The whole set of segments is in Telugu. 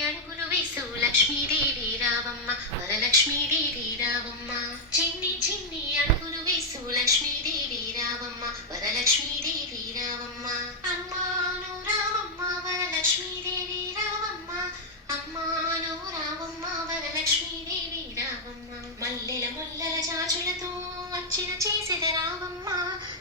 అడుగులు వేసు లక్ష్మీదేవి రావమ్మ వరలక్ష్మీదేవి రావమ్మ. చిన్ని చిన్ని అడుగులు వేసు లక్ష్మీదేవి రావమ్మ వరలక్ష్మీదేవి రావమ్మ. అమ్మాను రావమ్మ వరలక్ష్మీదేవి రావమ్మ. అమ్మాను రావమ్మ వరలక్ష్మీదేవి రావమ్మ. మల్లెల మొల్లల జాజులతో అర్చన చేసెద రావమ్మ.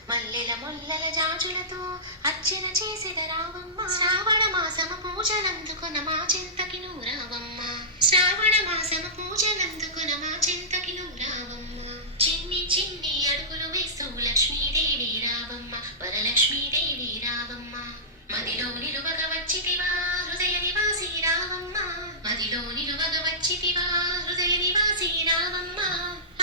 మల్లెల మొల్లల జాజులతో అర్చన చేసెద రావమ్మ. శ్రావణ మాసమ పూజలందుకున మా చింతకి నువ్వు రావమ్మ. శ్రావణ మాసమ పూజలందుకున మా చింతకి నువ్వు రావమ్మ. చిన్ని చిన్ని అడుగులు వేసు లక్ష్మీదేవి రావమ్మ వరలక్ష్మీదేవి రావమ్మ. మదిలో నిలువగ వచ్చితివా హృదయ నివాసి రావమ్మ. మదిలో నిలువగ వచ్చితివా హృదయ నివాసి రావమ్మ.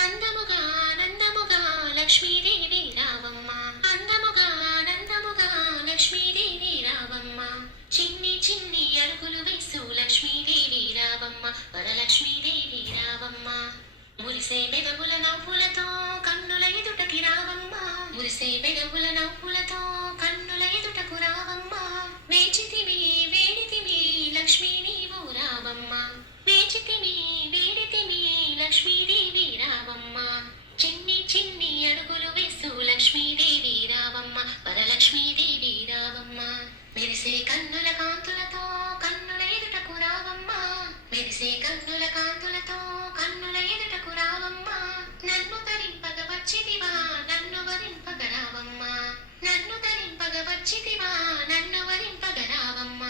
అందముగా ఆనందముగా లక్ష్మీదేవి రావమ్మ. అందముగా ఆనందముగా లక్ష్మీదేవి రావమ్మ. చిన్ని చిన్ని అడుగులు వేసు లక్ష్మీదేవి రావమ్మ వరలక్ష్మీదేవి రావమ్మ. మురిసే పెదవుల నవ్వులతో కన్నుల ఎదుటకి రావమ్మ. మురిసే పెదవుల నవ్వులతో కన్నుల ఎదుటకు రావమ్మ. వేచితివి వేడితివి లక్ష్మీ నీవు రావమ్మ. వేచితివి వేడితివి లక్ష్మీదేవి రావమ్మ. చిన్ని చిన్ని అడుగులు వేసు లక్ష్మీదేవి రావమ్మ వరలక్ష్మీదేవి రావమ్మ. మెరిసే కన్నుల కాంతులతో కన్నుల ఎదుటకు రావమ్మ. మెరిసే కన్నుల కాంతులతో కన్నుల ఎదుటకు రావమ్మ. నన్ను తరింపగ వచ్చితివా నన్ను వరింపగ రావమ్మ. నన్ను తరింపగ వచ్చితివా నన్ను వరింపగ రావమ్మ.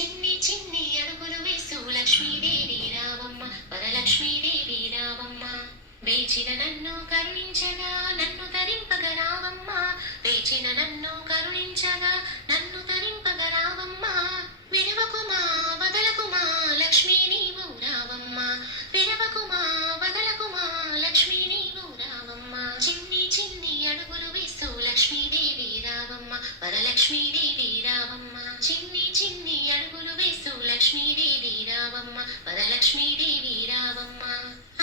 చిన్ని చిన్ని అడుగులు వేసు లక్ష్మీదేవి రావమ్మ వరలక్ష్మీదేవి రావమ్మ. వేచిన నన్ను కరుణించగా నన్ను తరింపగ రావమ్మ. వేచిన నన్ను కరుణించగా నన్ను తరింపగ రావమ్మ. విడవకుమా వదలకుమా లక్ష్మీ నీవు రావమ్మ. విడవకుమా వదలకుమా లక్ష్మీ నీవు రావమ్మ. చిన్ని చిన్ని అడుగులు వేసు లక్ష్మీదేవి రావమ్మ వరలక్ష్మీదేవి రావమ్మ. చిన్ని చిన్ని అడుగులు వేసు లక్ష్మీదేవి రావమ్మ వరలక్ష్మీదేవి రావమ్మ.